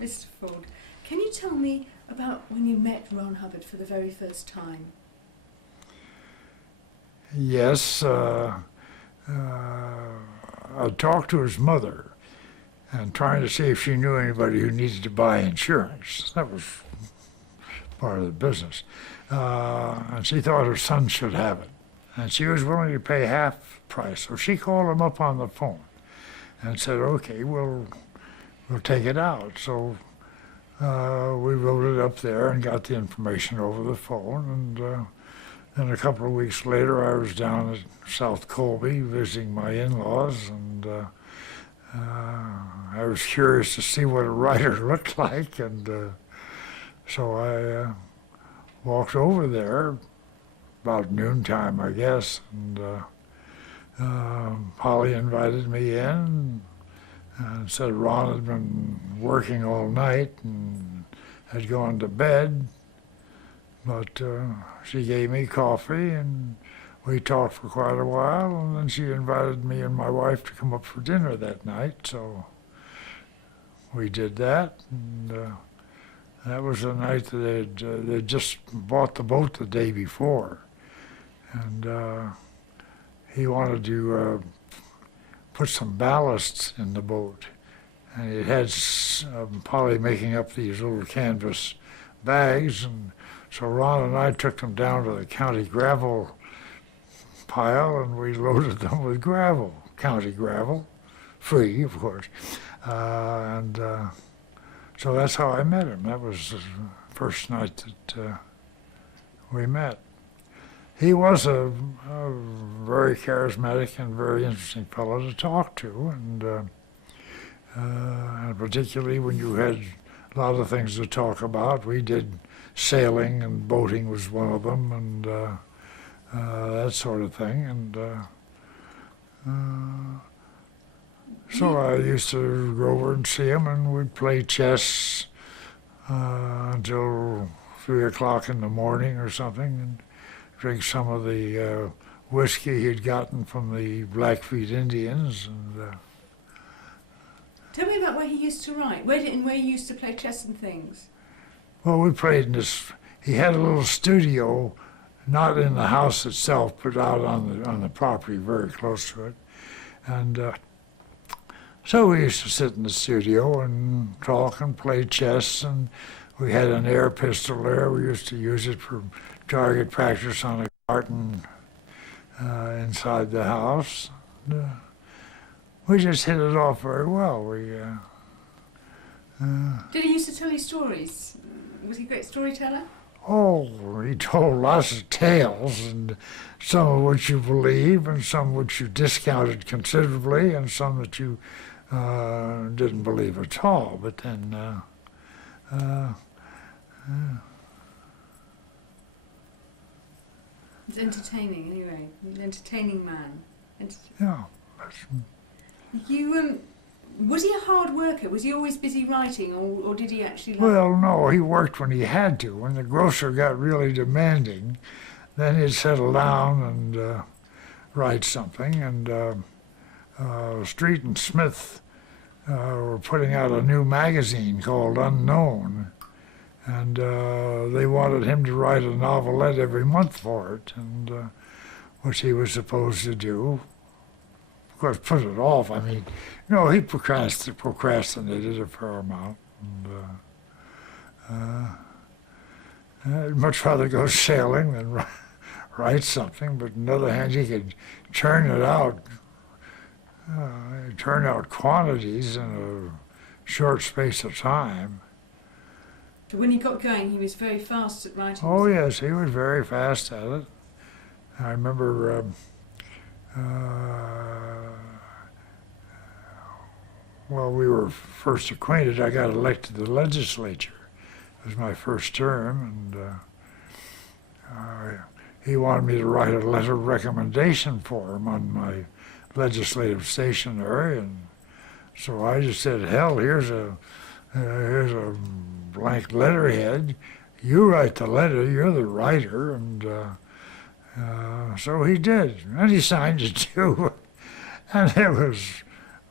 Mr. Ford, can you tell me about when you met Ron Hubbard for the very first time? Yes, I talked to his mother and trying to see if she knew anybody who needed to buy insurance. That was part of the business. And she thought her son should have it. And she was willing to pay half price. So she called him up on the phone and said, okay, we'll take it out. So we wrote it up there and got the information over the phone. And then a couple of weeks later, I was down at South Colby visiting my in-laws, and I was curious to see what a writer looked like, and so I walked over there about noontime, I guess, and Polly invited me in and said Ron had been working all night and had gone to bed, but she gave me coffee and we talked for quite a while, and then she invited me and my wife to come up for dinner that night, so we did that, and that was the night that they'd just bought the boat the day before, and he wanted to put some ballasts in the boat, and it had Polly making up these little canvas bags, and so Ron and I took them down to the county gravel pile, and we loaded them with gravel, county gravel, free, of course. So that's how I met him. That was the first night that we met. He was a very charismatic and very interesting fellow to talk to, and particularly when you had a lot of things to talk about. We did sailing, and boating was one of them, and that sort of thing. And so I used to go over and see him, and we'd play chess until 3 o'clock in the morning or something, and drink some of the whiskey he'd gotten from the Blackfeet Indians. And tell me about where he used to write, where he used to play chess and things. Well, we played in this. He had a little studio, not in the house itself, but out on the property, very close to it, and so we used to sit in the studio and talk and play chess, and we had an air pistol there. We used to use it for target practice on a garden inside the house. We just hit it off very well. Did he used to tell you stories? Was he a great storyteller? Oh, he told lots of tales, and some of which you believe, and some which you discounted considerably, and some that you didn't believe at all. But then, he's entertaining, anyway. He's an entertaining man. Yeah. You, was he a hard worker? Was he always busy writing, or did he actually... Well, no, he worked when he had to. When the grocer got really demanding, then he'd settle down and write something. And Street and Smith were putting out a new magazine called Unknown, and they wanted him to write a novelette every month for it, and which he was supposed to do. Of course, put it off. I mean, he procrastinated a fair amount. And, I'd much rather go sailing than write something, but on the other hand, he could churn it out, turn out quantities in a short space of time. So when he got going, he was very fast at writing. Oh, yes, he was very fast at it. I remember well, we were first acquainted. I got elected to the legislature. It was my first term, and he wanted me to write a letter of recommendation for him on my legislative stationery, and so I just said, hell, here's a blank letterhead. You write the letter, you're the writer, and so he did, and he signed it too, and it was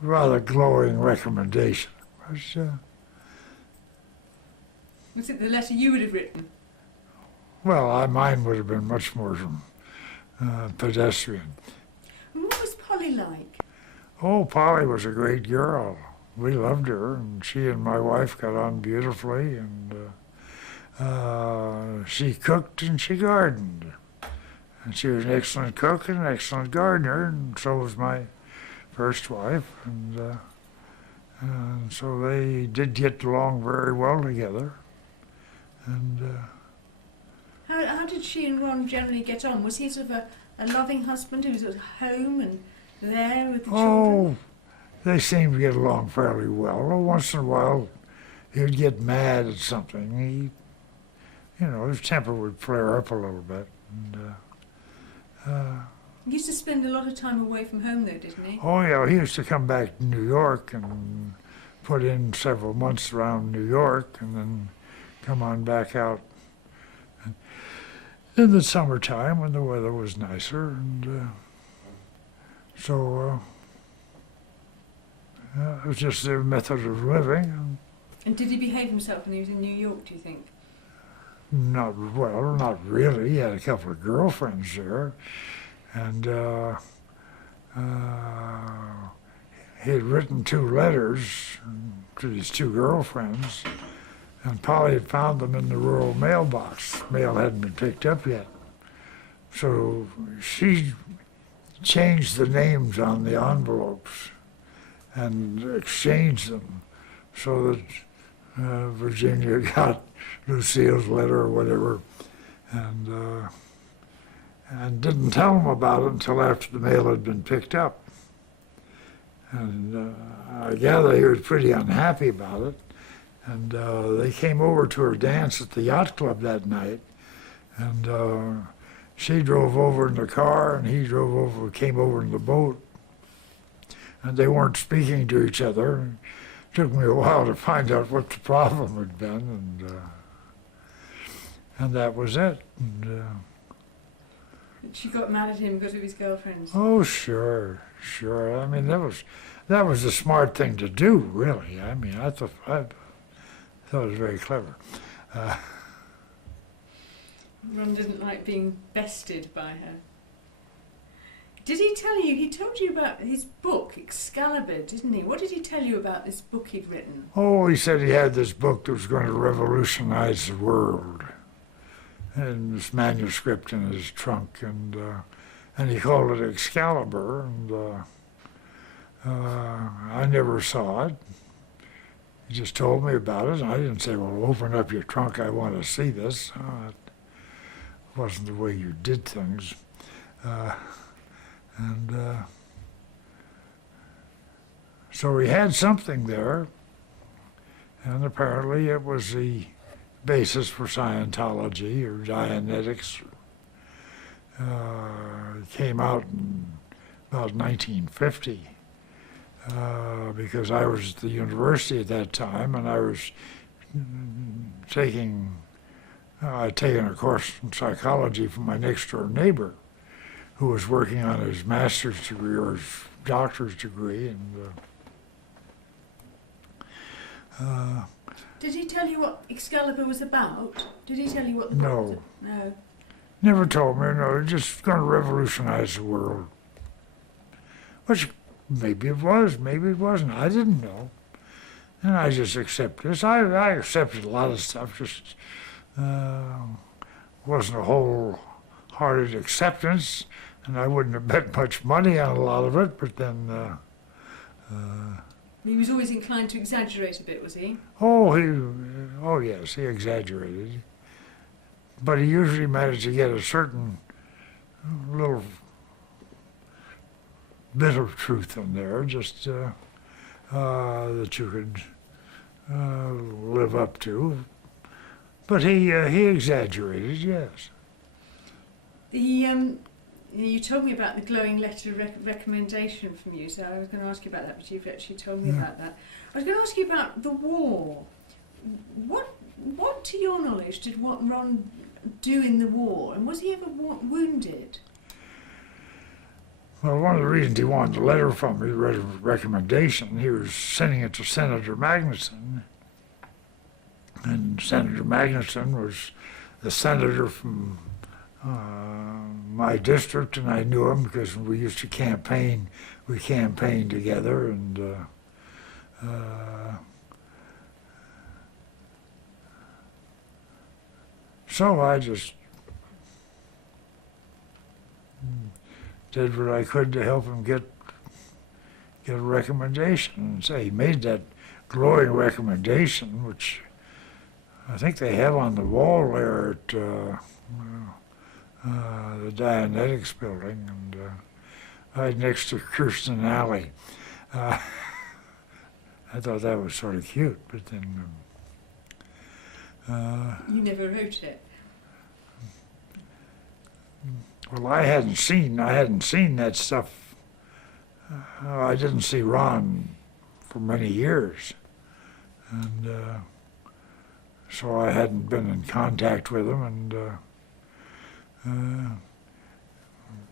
a rather glowing recommendation. Was it the letter you would have written? Well, mine would have been much more pedestrian. And what was Polly like? Oh, Polly was a great girl. We loved her, and she and my wife got on beautifully, and she cooked and she gardened. And she was an excellent cook and an excellent gardener, and so was my first wife. And so they did get along very well together. And How did she and Ron generally get on? Was he sort of a loving husband who was at home and there with the children? oh, they seemed to get along fairly well. Once in a while, he would get mad at something. His temper would flare up a little bit. And, He used to spend a lot of time away from home though, didn't he? oh yeah, he used to come back to New York and put in several months around New York, and then come on back out in the summertime when the weather was nicer. And so it was just their method of living. And did he behave himself when he was in New York, do you think? Not really. He had a couple of girlfriends there, and he had written 2 letters to these 2 girlfriends, and Polly had found them in the rural mailbox. Mail hadn't been picked up yet, so she changed the names on the envelopes and exchanged them so that Virginia got Lucille's letter or whatever, and didn't tell them about it until after the mail had been picked up. And I gather he was pretty unhappy about it. And they came over to her dance at the yacht club that night, and she drove over in the car, and he came over in the boat, and they weren't speaking to each other. It took me a while to find out what the problem had been, and that was it. And, She got mad at him because of his girlfriends. oh, sure. I mean, that was a smart thing to do, really. I mean, I thought it was very clever. Ron didn't like being bested by her. Did he tell you, he told you about his book, Excalibur, didn't he? What did he tell you about this book he'd written? Oh, he said he had this book that was going to revolutionize the world, and this manuscript in his trunk, and he called it Excalibur, and I never saw it. He just told me about it, and I didn't say, well, open up your trunk, I want to see this. It wasn't the way you did things. So he had something there, and apparently it was the basis for Scientology or Dianetics. It came out in about 1950 because I was at the university at that time, and I was I'd taken a course in psychology from my next door neighbor, who was working on his master's degree or his doctor's degree, and Did he tell you what Excalibur was about? Did he tell you what the book No. was? No. never told me, no, it's just going to revolutionize the world. Which maybe it was, maybe it wasn't, I didn't know. And I just accepted this. I accepted a lot of stuff, just wasn't a wholehearted acceptance, and I wouldn't have bet much money on a lot of it, but then He was always inclined to exaggerate a bit, was he? oh yes, he exaggerated. But he usually managed to get a certain little bit of truth in there, just that you could live up to. But he exaggerated, yes. You told me about the glowing letter of recommendation from you, so I was going to ask you about that, but you've actually told me about that. I was going to ask you about the war. What, to your knowledge, did Ron do in the war, and was he ever wounded? Well, one of the reasons he wanted the letter from me, read a recommendation, he was sending it to Senator Magnuson, And Senator Magnuson was the senator from my district, and I knew him because we used to campaign. We campaigned together, and so I just did what I could to help him get a recommendation. And say he made that glowing recommendation, which I think they have on the wall there at the Dianetics building, and right next to Kirsten Alley. I thought that was sort of cute, but then you never wrote it. well, I hadn't seen that stuff. I didn't see Ron for many years, and so I hadn't been in contact with him, and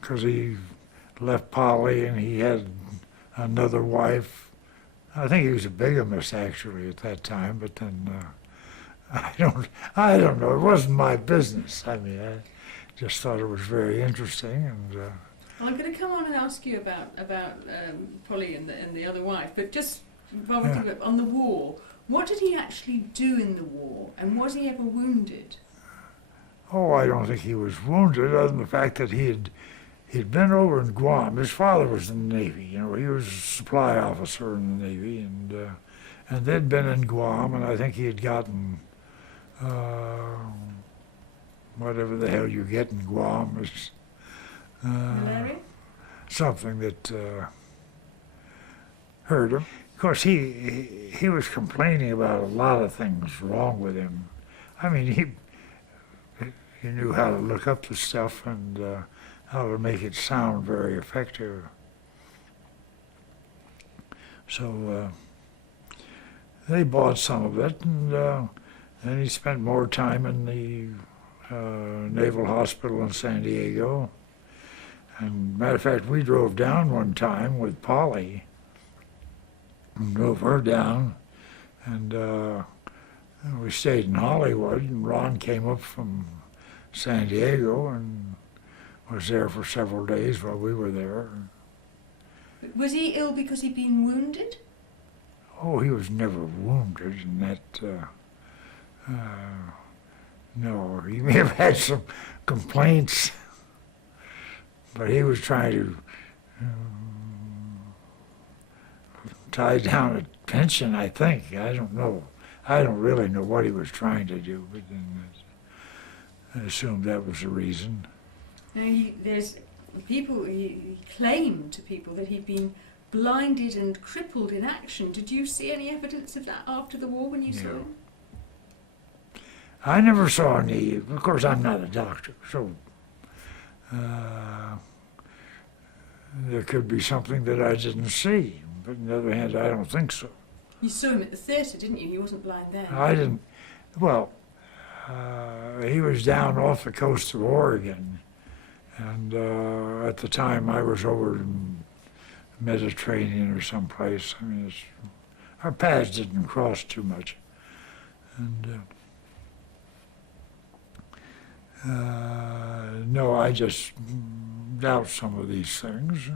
because he left Polly and he had another wife. I think he was a bigamist actually at that time, but then I don't know. It wasn't my business. I mean, I just thought it was very interesting, and. Well, I'm going to come on and ask you about Polly and the other wife, but just while we're talking about on the war, what did he actually do in the war, and was he ever wounded? Oh, I don't think he was wounded, other than the fact that he'd been over in Guam. His father was in the Navy. You know, he was a supply officer in the Navy, and they'd been in Guam, and I think he had gotten whatever the hell you get in Guam is. Malaria? Something that hurt him. Of course, he was complaining about a lot of things wrong with him. I mean, he knew how to look up the stuff and how to make it sound very effective. So they bought some of it, and then he spent more time in the Naval Hospital in San Diego. And matter of fact, we drove down one time with Polly, and drove her down, and we stayed in Hollywood, and Ron came up from San Diego and was there for several days while we were there. Was he ill because he'd been wounded? Oh, he was never wounded in that, no, he may have had some complaints. But he was trying to tie down a pension, I think. I don't know. I don't really know what he was trying to do, but then I assumed that was the reason. Now, there's people, he claimed to people that he'd been blinded and crippled in action. Did you see any evidence of that after the war when you saw him? I never saw any. Of course, I'm not a doctor, so there could be something that I didn't see. But on the other hand, I don't think so. You saw him at the theatre, didn't you? He wasn't blind then. I didn't. Well, he was down off the coast of Oregon, and at the time I was over in the Mediterranean or someplace. I mean, our paths didn't cross too much. And no, I just doubt some of these things.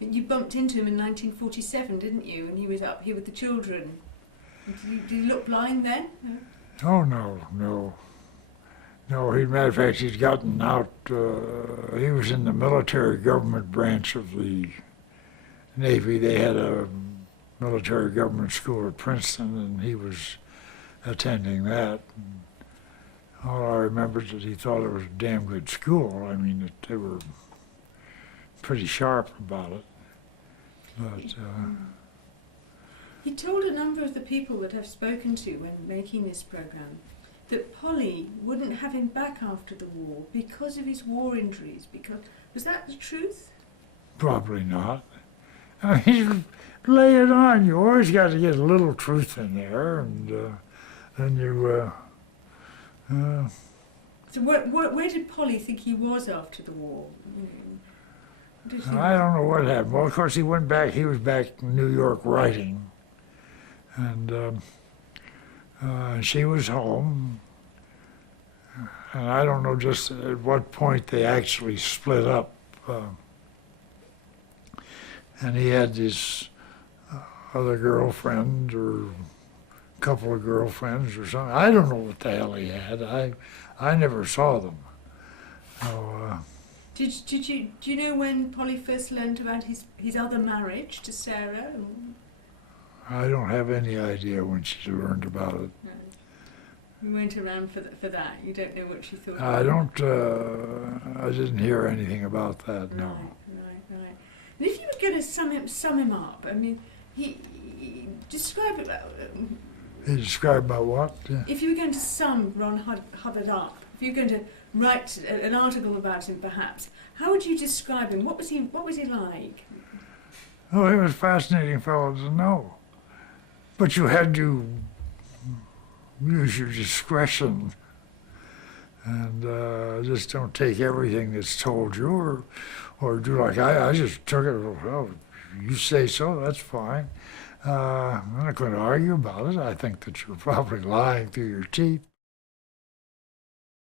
You bumped into him in 1947, didn't you? And he was up here with the children. Did he look blind then? Oh, no. No, matter of fact, he's gotten out, he was in the military government branch of the Navy. They had a military government school at Princeton, and he was attending that. And all I remember is that he thought it was a damn good school. I mean, they were pretty sharp about it. But he told a number of the people that I've spoken to when making this program that Polly wouldn't have him back after the war because of his war injuries. Was that the truth? Probably not. I mean, lay it on. You always got to get a little truth in there, and then you. So where did Polly think he was after the war? I don't know what happened. Well, of course, he went back. He was back in New York writing, and She was home, and I don't know just at what point they actually split up. And he had this other girlfriend or couple of girlfriends or something. I don't know what the hell he had. I never saw them. So, do you know when Polly first learned about his other marriage to Sarah? I don't have any idea when she learned about it. No. You weren't around for that. You don't know what she thought. I don't. I didn't hear anything about that. No. Right. And if you were going to sum him up, I mean, he describe it. He described about what? If you were going to sum Ron Hubbard up, if you were going to write an article about him, perhaps, how would you describe him? What was he like? Oh, he was a fascinating fellow to know, but you had to use your discretion and just don't take everything that's told you, or do like I just took it. Well, you say so, that's fine. I'm not going to argue about it. I think that you're probably lying through your teeth.